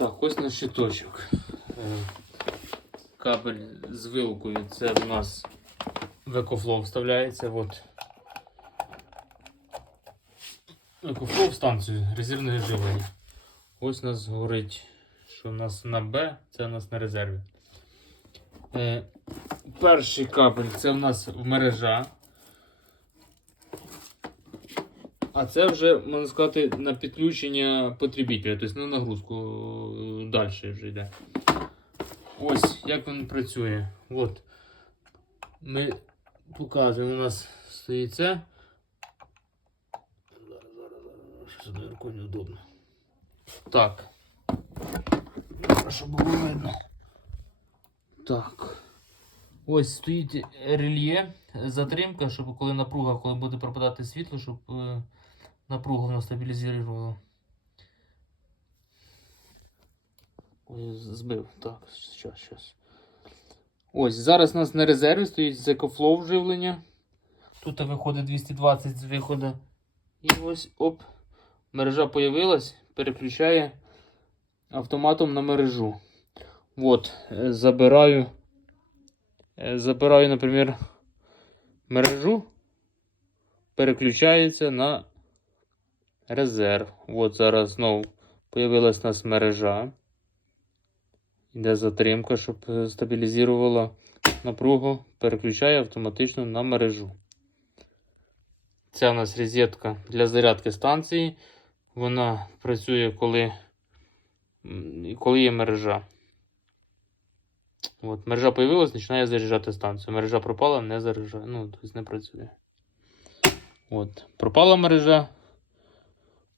Так, ось наш щиточок. Е, Кабель з вилкою. Це в нас в EcoFlow вставляється. От. EcoFlow в станцію резервне живлення. Ось у нас горить, що у нас на Б, це у нас на резерві. Е, перший кабель це у нас в мережа. А це вже, можна сказати, на підключення потребителя, тобто на нагрузку далі вже йде. Ось як він працює. От. Ми показуємо, у нас стоїть це. Зараз, зараз, зараз. Неудобно. Так. Щоб було видно. Так. Ось стоїть рельє, затримка, щоб коли напруга, коли буде пропадати світло, щоб е, напругу воно стабілізувало. Ой, збив. Так, зараз, зараз. Ось, зараз у нас на резерві стоїть з EcoFlow живлення. Тут виходить 220 з виходу. І ось оп. Мережа появилась, переключає автоматом на мережу. От, е, забираю. Е, Забираю, наприклад, мережу, переключається на резерв. От зараз знову появилась у нас мережа. Йде затримка, щоб стабілізувала напругу, переключає автоматично на мережу. Це у нас розетка для зарядки станції. Вона працює, коли, коли є мережа. От, мережа появилась, починає заряджати станцію. Мережа пропала, не заряджає. Ну, тобто не працює. От, пропала мережа.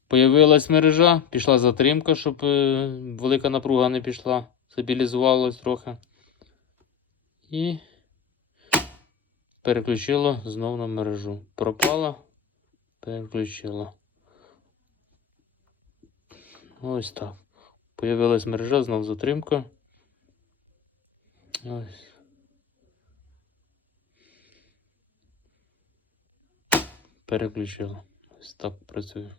Появилась мережа, пішла затримка, щоб е, велика напруга не пішла, стабілізувалась трохи. І переключило знову на мережу. Пропала, переключила. Ось так. Появилась мережа, знову затримка. Ось. Переключила. Ось так працює.